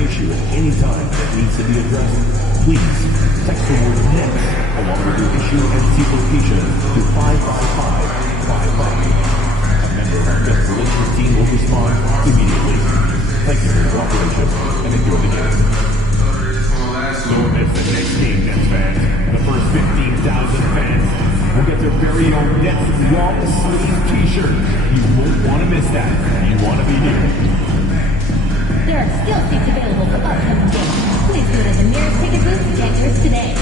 issue at any time that needs to be addressed, please text the word NEXT along with your issue and seat location to 55555. A member of our guest relations team will respond immediately. Thank you for your cooperation and enjoy the game. Don't miss the next game, Nets fans. The first 15,000 fans will get their very own Nets long sleeve t-shirt. You won't want to miss that. You want to be here. There are still seats available for upcoming games. Please go to the nearest ticket booth to get yours today.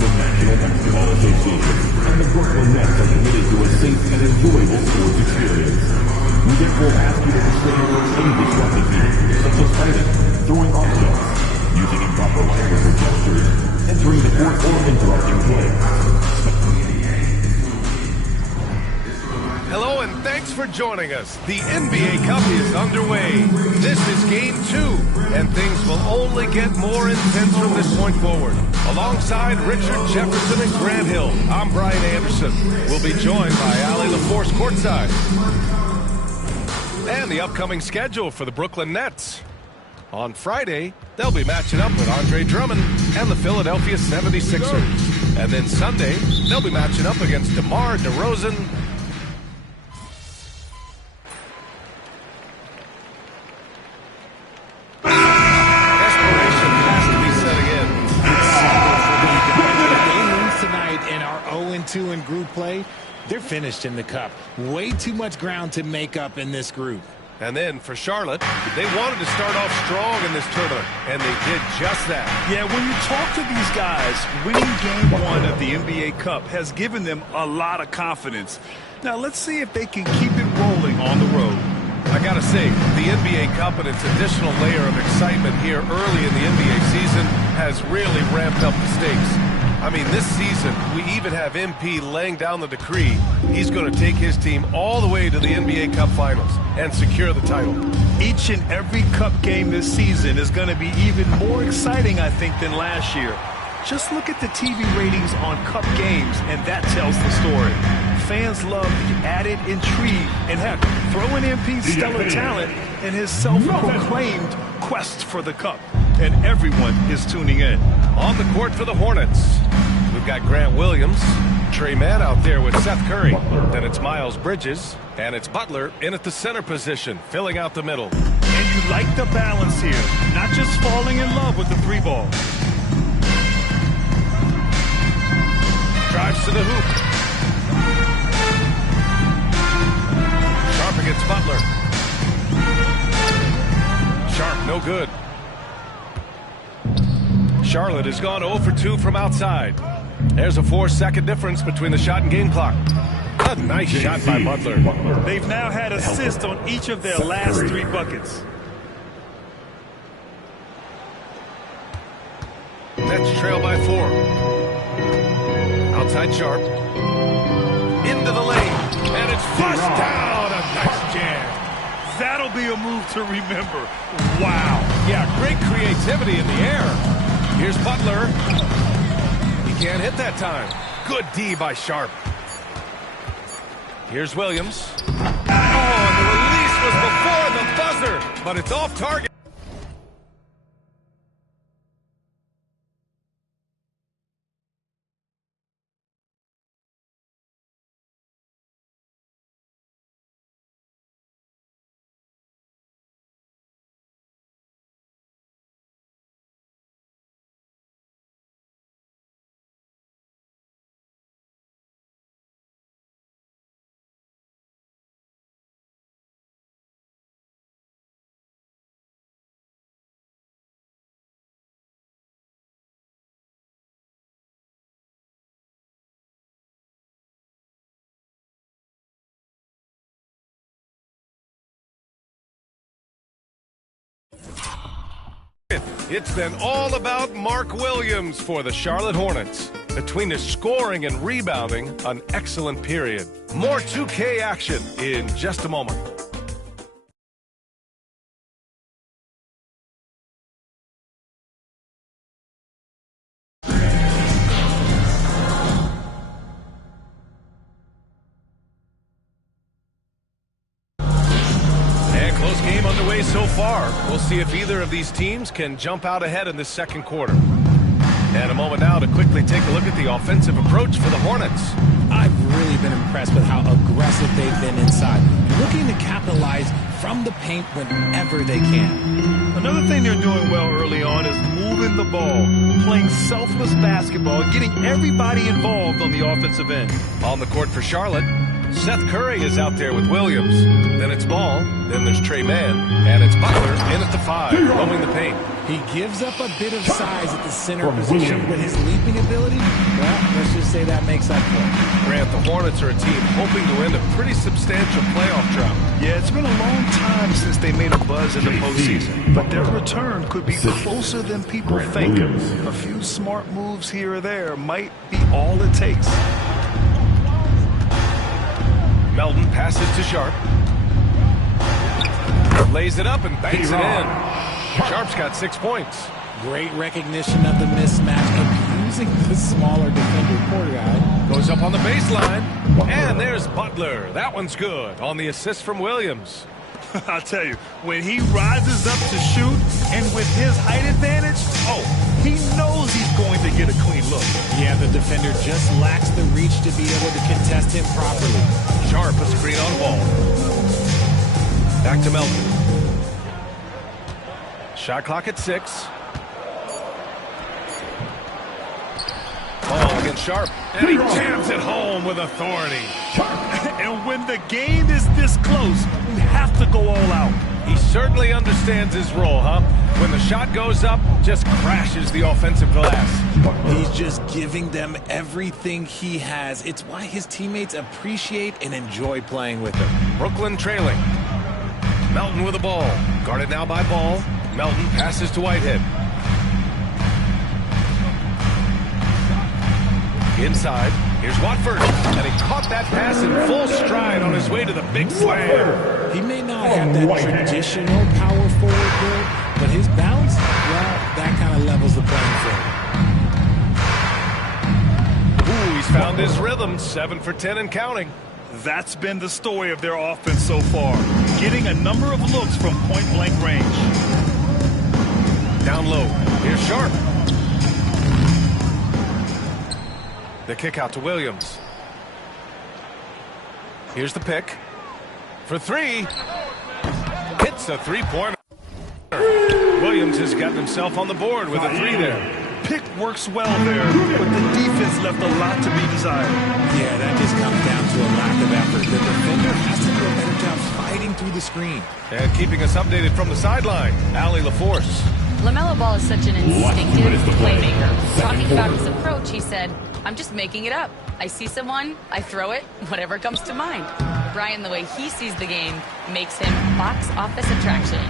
The National Basketball Association and the Brooklyn Nets are committed to a safe and enjoyable sports experience. We therefore ask you to refrain from any disruptive behavior, such as fighting, throwing objects, using improper language or gestures, entering the court, or interrupting play. Hello and thanks for joining us. The NBA Cup is underway. This is Game 2, and things will only get more intense from this point forward. Alongside Richard Jefferson and Grant Hill, I'm Brian Anderson. We'll be joined by Allie LaForce courtside. And the upcoming schedule for the Brooklyn Nets. On Friday, they'll be matching up with Andre Drummond and the Philadelphia 76ers. And then Sunday, they'll be matching up against DeMar DeRozan. Desperation has to be set again. Tonight in our 0-2 in group play, they're finished in the cup. Way too much ground to make up in this group. And then for Charlotte, they wanted to start off strong in this tournament, and they did just that. Yeah, when you talk to these guys, winning Game 1 of the NBA Cup has given them a lot of confidence. Now, let's see if they can keep it rolling on the road. I gotta say, the NBA Cup and its additional layer of excitement here early in the NBA season has really ramped up the stakes. I mean, this season, we even have MP laying down the decree. He's going to take his team all the way to the NBA Cup Finals and secure the title. Each and every Cup game this season is going to be even more exciting, I think, than last year. Just look at the TV ratings on Cup games, and that tells the story. Fans love the added intrigue, and heck, throw in MP's stellar talent and his self-proclaimed quest for the Cup. And everyone is tuning in. On the court for the Hornets, we've got Grant Williams, Trey Mann out there with Seth Curry. Then it's Miles Bridges, and it's Butler in at the center position, filling out the middle. And you like the balance here, not just falling in love with the three ball. Drives to the hoop. Sharp against Butler. Sharp, no good. Charlotte has gone 0 for 2 from outside. There's a 4-second difference between the shot and game clock. A nice shot by Butler. They've now had assists on each of their last 3 buckets. Nets trail by 4. Outside Sharp. Into the lane. And it's flushed down. A nice jam. That'll be a move to remember. Wow. Yeah, great creativity in the air. Here's Butler. He can't hit that time. Good D by Sharp. Here's Williams. Oh, and the release was before the buzzer, but it's off target. It's been all about Mark Williams for the Charlotte Hornets. Between his scoring and rebounding, an excellent period. More 2K action in just a moment. And close game underway so far. We'll see if either of these teams can jump out ahead in this second quarter. And a moment now to quickly take a look at the offensive approach for the Hornets. I've really been impressed with how aggressive they've been inside, looking to capitalize from the paint whenever they can. Another thing they're doing well early on is moving the ball, playing selfless basketball, and getting everybody involved on the offensive end. On the court for Charlotte, Seth Curry is out there with Williams. Then it's Ball. Then there's Trey Mann. And it's Butler in at the 5, roaming the paint. He gives up a bit of size at the center position, but his leaping ability, well, let's just say that makes up for it. Grant, the Hornets are a team hoping to win a pretty substantial playoff drought. Yeah, it's been a long time since they made a buzz in the postseason, but their return could be closer than people think. A few smart moves here or there might be all it takes. Melton passes to Sharp. Lays it up and banks it in. Sharp's got 6 points. Great recognition of the mismatch, abusing the smaller defender Porter guy. Goes up on the baseline. And there's Butler. That one's good on the assist from Williams. I'll tell you, when he rises up to shoot, and with his height advantage, he knows he's going to get a clean look. Yeah, the defender just lacks the reach to be able to contest him properly. Sharp a screen on Ball. Back to Melton. Shot clock at 6. Ball against Sharp. And he jams it home with authority. And when the game is this close, you have to go all out. He certainly understands his role, huh? When the shot goes up, just crashes the offensive glass. He's just giving them everything he has. It's why his teammates appreciate and enjoy playing with him. Brooklyn trailing. Melton with the ball. Guarded now by Ball. Melton passes to Whitehead. Inside, here's Watford, and he caught that pass in full stride on his way to the big slam. He may not have that traditional power forward build, but his bounce, well, that kind of levels the playing field. Ooh, he's found his rhythm, 7 for 10 and counting. That's been the story of their offense so far, getting a number of looks from point-blank range. Down low, here's Sharp. The kick out to Williams. Here's the pick. For 3. Hits a three-pointer. Williams has gotten himself on the board with a 3 there. Pick works well there, but the defense left a lot to be desired. Yeah, that just comes down to a lack of effort. The defender has to do a better job fighting through the screen. And keeping us updated from the sideline, Allie LaForce. LaMelo Ball is such an instinctive playmaker. Talking about his approach, he said, "I'm just making it up. I see someone, I throw it, whatever comes to mind." Brian, the way he sees the game, makes him box office attraction.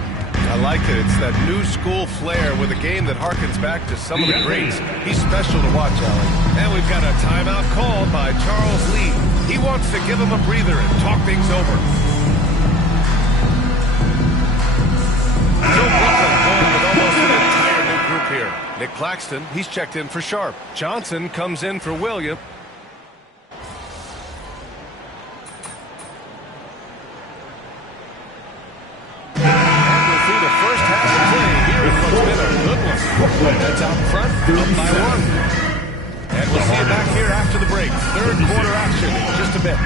I like it. It's that new school flair with a game that harkens back to some of the greats. He's special to watch, Allie. And we've got a timeout called by Charles Lee. He wants to give him a breather and talk things over. So Brooklyn going with almost an entire new group here. Nick Claxton, he's checked in for Sharp. Johnson comes in for Williams. That's out front, up by 1. And we'll see you back here after the break. Third quarter action in just a bit.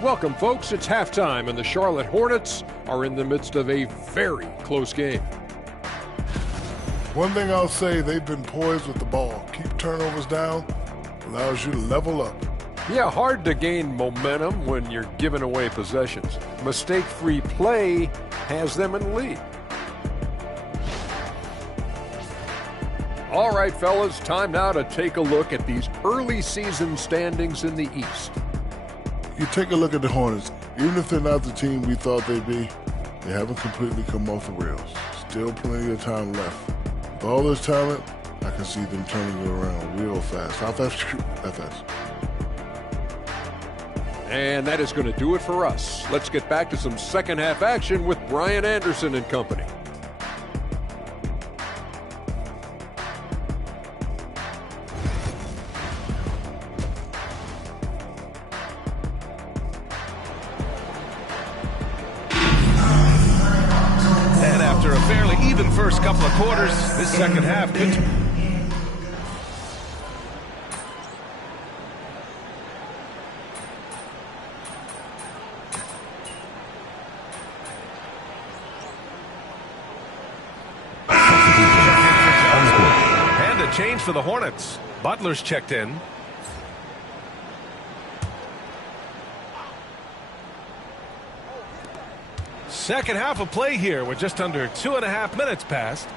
Welcome, folks. It's halftime, and the Charlotte Hornets are in the midst of a very close game. One thing I'll say, they've been poised with the ball. Keep turnovers down, allows you to level up. Yeah, hard to gain momentum when you're giving away possessions. Mistake-free play has them in the lead. All right, fellas, time now to take a look at these early season standings in the East. You take a look at the Hornets. Even if they're not the team we thought they'd be, they haven't completely come off the rails. Still plenty of time left. With all this talent, I can see them turning it around real fast. How fast? That fast. And that is going to do it for us. Let's get back to some second half action with Brian Anderson and company. And after a fairly even first couple of quarters, this second half could... Change for the Hornets. Butler's checked in. Second half of play here with just under 2.5 minutes passed.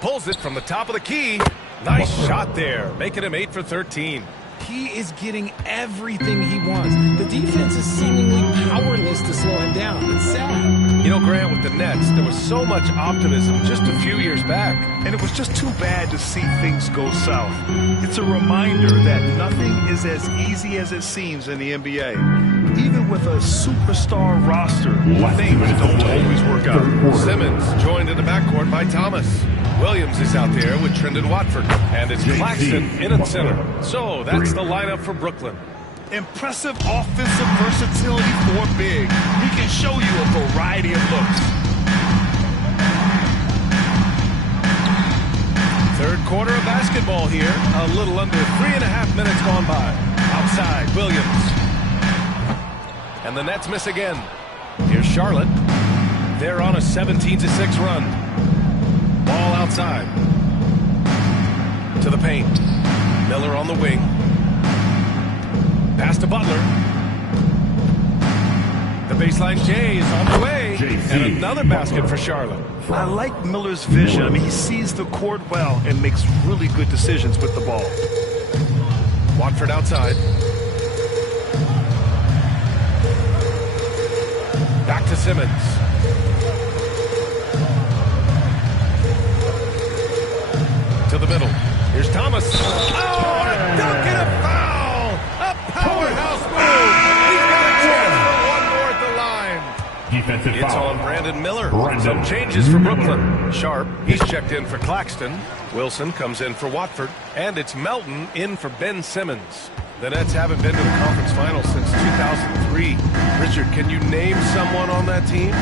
Pulls it from the top of the key. Nice shot there, making him 8 for 13. He is getting everything he wants. The defense is seemingly powerless to slow him down. It's sad. You know, Grant, with the Nets, there was so much optimism just a few years back. And it was just too bad to see things go south. It's a reminder that nothing is as easy as it seems in the NBA. Even with a superstar roster, things don't always work out. Simmons joined in the backcourt by Thomas. Williams is out there with Trendon Watford. And it's Claxton in at center. So that's the lineup for Brooklyn. Impressive offensive versatility for big. He can show you a variety of looks. Third quarter of basketball here. A little under 3.5 minutes gone by. Outside, Williams. And the Nets miss again. Here's Charlotte. They're on a 17-6 run. Ball outside. To the paint. Miller on the wing. Pass to Butler. The baseline J is on the way. And another basket for Charlotte. I like Miller's vision. I mean, he sees the court well and makes really good decisions with the ball. Watford outside. Back to Simmons. To the middle. Here's Thomas. Oh, a dunk and a foul! A powerhouse move! He's got a chance for one more at the line. Defensive It's foul. on Brandon Miller. Some changes for Brooklyn. Sharp, he's checked in for Claxton. Wilson comes in for Watford. And it's Melton in for Ben Simmons. The Nets haven't been to the conference finals since 2003. Richard, can you name someone on that team?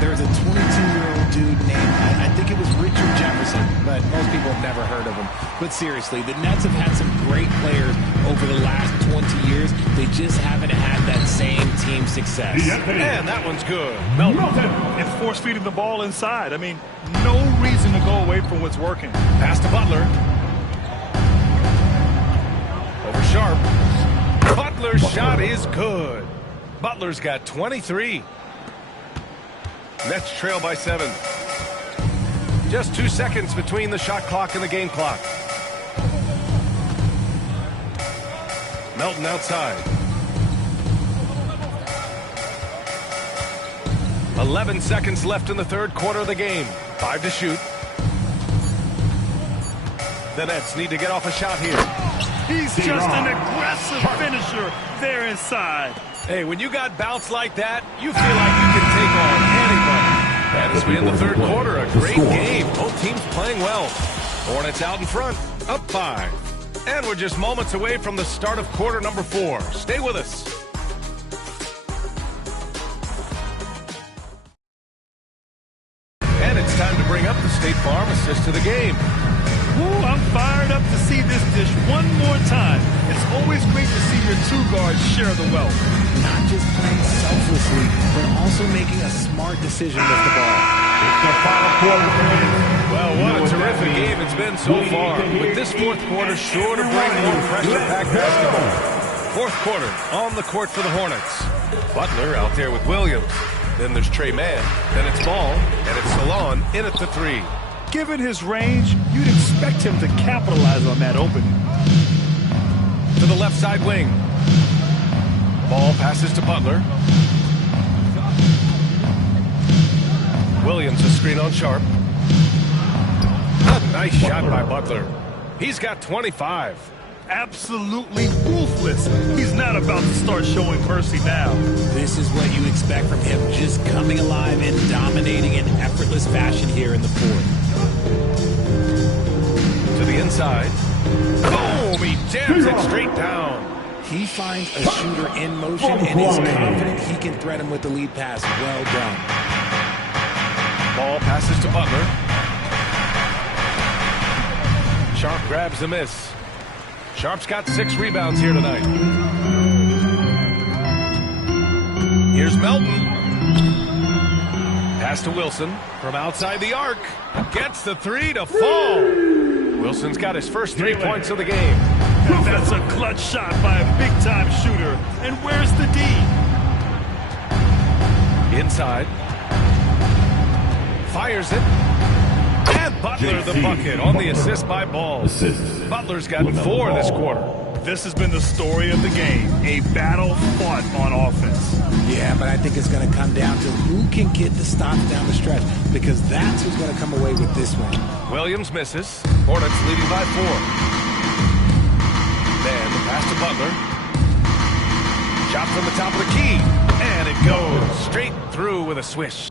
There's a 22-year-old dude named, I think it was Richard Jefferson, but most people have never heard of him. But seriously, the Nets have had some great players over the last 20 years. They just haven't had that same team success. And that one's good. Melton. And force feeding the ball inside. I mean, no reason to go away from what's working. Pass to Butler. Over Sharp. Butler's shot is good. Butler's got 23. Nets trail by 7. Just 2 seconds between the shot clock and the game clock. Melton outside. 11 seconds left in the third quarter of the game. 5 to shoot. The Nets need to get off a shot here. He's just an aggressive finisher there inside. Hey, when you got bounce like that, you feel like you can take on anybody. And as we end the third quarter, a great game. Both teams playing well. Hornets out in front, up 5. And we're just moments away from the start of quarter number 4. Stay with us. And it's time to bring up the State Farm assist to the game. Ooh, I'm fired up to see this dish one more time. It's always great to see your two guards share the wealth. Not just playing selflessly, but also making a smart decision with the ball. Well, what a terrific game it's been so far. With this fourth quarter sure to bring more pressure-packed basketball. Fourth quarter on the court for the Hornets. Butler out there with Williams. Then there's Trey Mann. Then it's Ball. And it's Salon in at the 3. Given his range, you'd expect him to capitalize on that opening. To the left side wing. Ball passes to Butler. Williams a screen on Sharp. A nice shot by Butler. He's got 25. Absolutely ruthless. He's not about to start showing mercy now. This is what you expect from him, just coming alive and dominating in effortless fashion here in the fourth. To the inside. Boom! He jams it straight down. He finds a shooter in motion and is confident he can threat him with the lead pass. Well done. Ball passes to Butler. Sharp grabs the miss. Sharp's got 6 rebounds here tonight. Here's Melton. Pass to Wilson from outside the arc. Gets the 3 to fall. Wilson's got his first 3 points of the game. And that's a clutch shot by a big-time shooter. And where's the D? Inside. Fires it. And Butler the bucket on the assist by Ball. Butler's got 4 this quarter. This has been the story of the game. A battle fought on offense. Yeah, but I think it's going to come down to who can get the stops down the stretch, because that's who's going to come away with this one. Williams misses. Hornets leading by 4. Then the pass to Butler. Shot from the top of the key. And it goes straight through with a swish.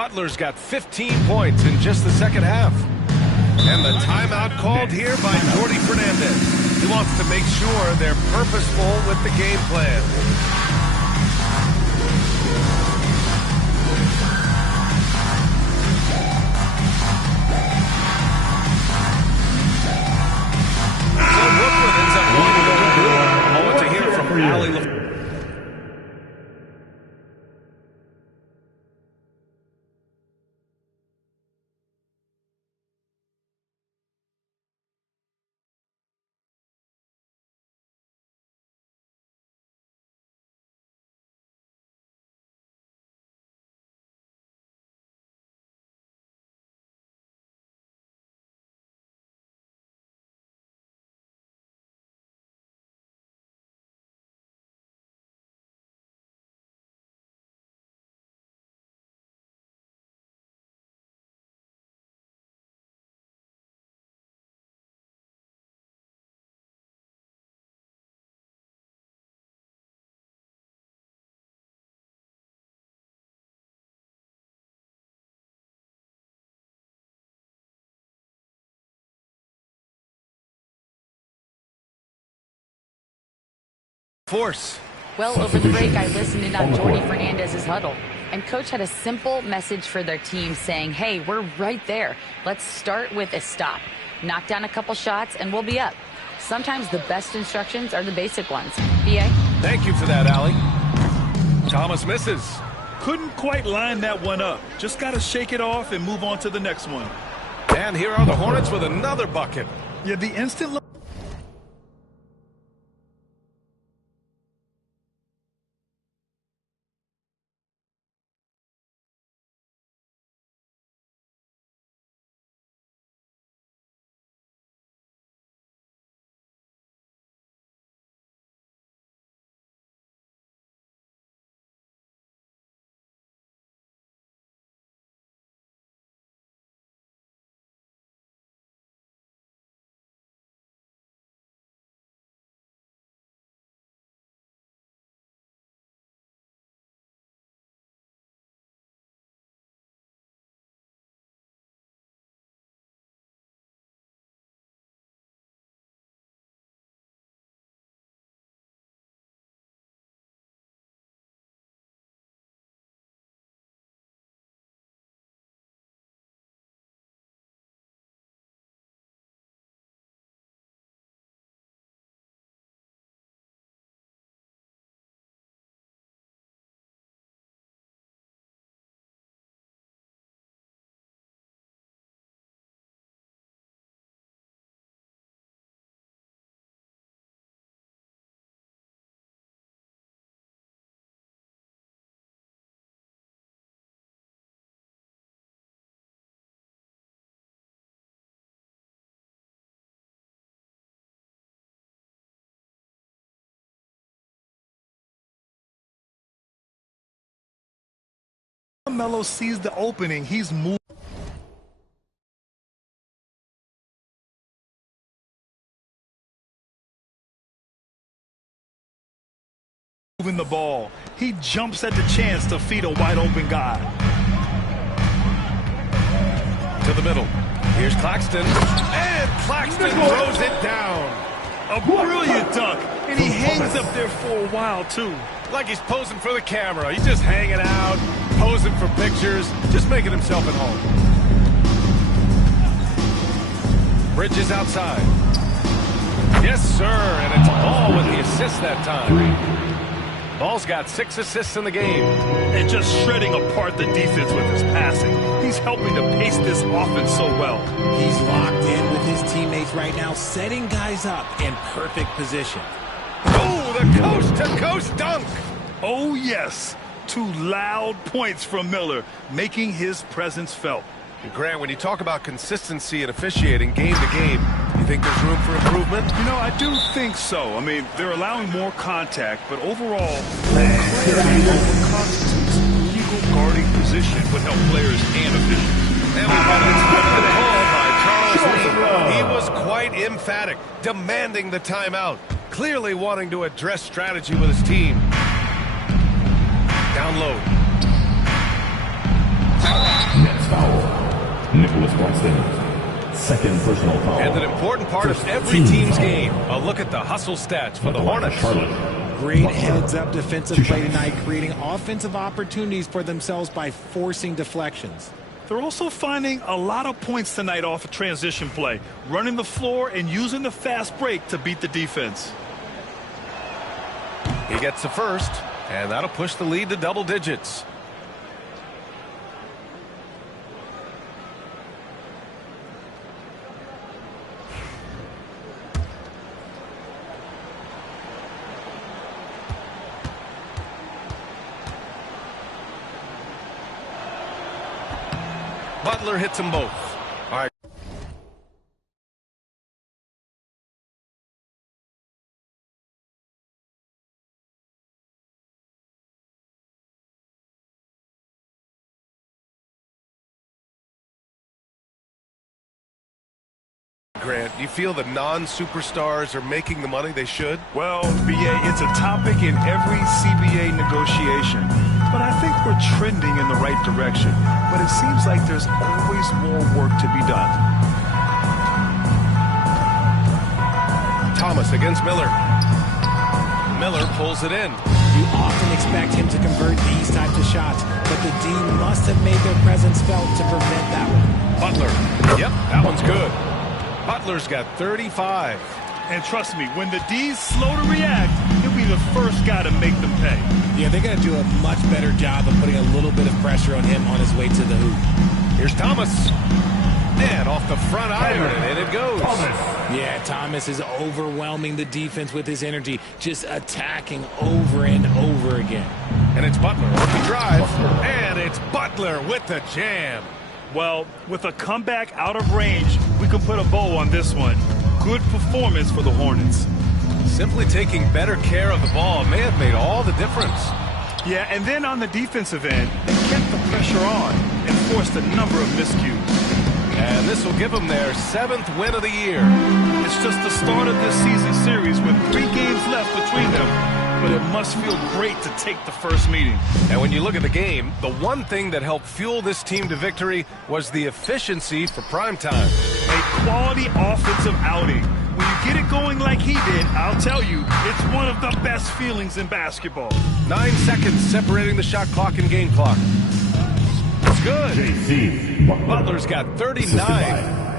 Butler's got 15 points in just the second half. And the timeout called here by Jordi Fernandez. He wants to make sure they're purposeful with the game plan. So Brooklyn ends up winning it over. A moment to hear from Allie. Force. Well, over the break, I listened in on Jordi Fernandez's huddle. And Coach had a simple message for their team saying, hey, we're right there. Let's start with a stop. Knock down a couple shots, and we'll be up. Sometimes the best instructions are the basic ones. B.A.? Thank you for that, Allie. Thomas misses. Couldn't quite line that one up. Just got to shake it off and move on to the next one. And here are the Hornets with another bucket. Yeah, the instant... Melo sees the opening. He's moving the ball. He jumps at the chance to feed a wide open guy. To the middle. Here's Claxton. And Claxton throws it down. A brilliant dunk. And he hangs up there for a while, too. Like he's posing for the camera. He's just hanging out, posing for pictures, just making himself at home. Bridges outside. Yes, sir, and it's Ball with the assist that time. Ball's got 6 assists in the game. And just shredding apart the defense with his passing. He's helping to pace this offense so well. He's locked in with his teammates right now, setting guys up in perfect position. Oh, the coast-to-coast dunk. Oh, yes. 2 loud points from Miller, making his presence felt. And Grant, when you talk about consistency and officiating game to game, you think there's room for improvement? You know, I do think so. I mean, they're allowing more contact, but overall, constitutes legal guarding position would help players and officials. And we got a timeout call by Charles Lee. He was quite emphatic, demanding the timeout, clearly wanting to address strategy with his team. Down low. Next foul. Nicholas Braxton. Second personal foul. And an important part of every team's game. A look at the hustle stats for the Hornets. Charlotte. Great heads-up defensive play tonight, creating offensive opportunities for themselves by forcing deflections. They're also finding a lot of points tonight off of transition play, running the floor and using the fast break to beat the defense. He gets the first, and that'll push the lead to double digits. Butler hits them both. All right. Grant, do you feel the non-superstars are making the money they should? Well, BA, it's a topic in every CBA negotiation. But I think we're trending in the right direction. But it seems like there's always more work to be done. Thomas against Miller. Miller pulls it in. You often expect him to convert these types of shots, but the D must have made their presence felt to prevent that one. Butler. Yep, that one's good. Butler's got 35. And trust me, when the D's slow to react, he'll be the first guy to make them pay. Yeah, they're going to do a much better job of putting a little bit of pressure on him on his way to the hoop. Here's Thomas. And off the front iron, and it goes. Yeah, Thomas is overwhelming the defense with his energy, just attacking over and over again. And it's Butler with the drive. And it's Butler with the jam. Well, with a comeback out of range, we can put a bow on this one. Good performance for the Hornets. Simply taking better care of the ball may have made all the difference. Yeah, and then on the defensive end, they kept the pressure on and forced a number of miscues. And this will give them their 7th win of the year. It's just the start of this season series with 3 games left between them, but it must feel great to take the first meeting. And when you look at the game, the one thing that helped fuel this team to victory was the efficiency for prime time. A quality offensive outing. When you get it going like he did, I'll tell you, it's one of the best feelings in basketball. 9 seconds separating the shot clock and game clock. It's good. JC Butler's got 39.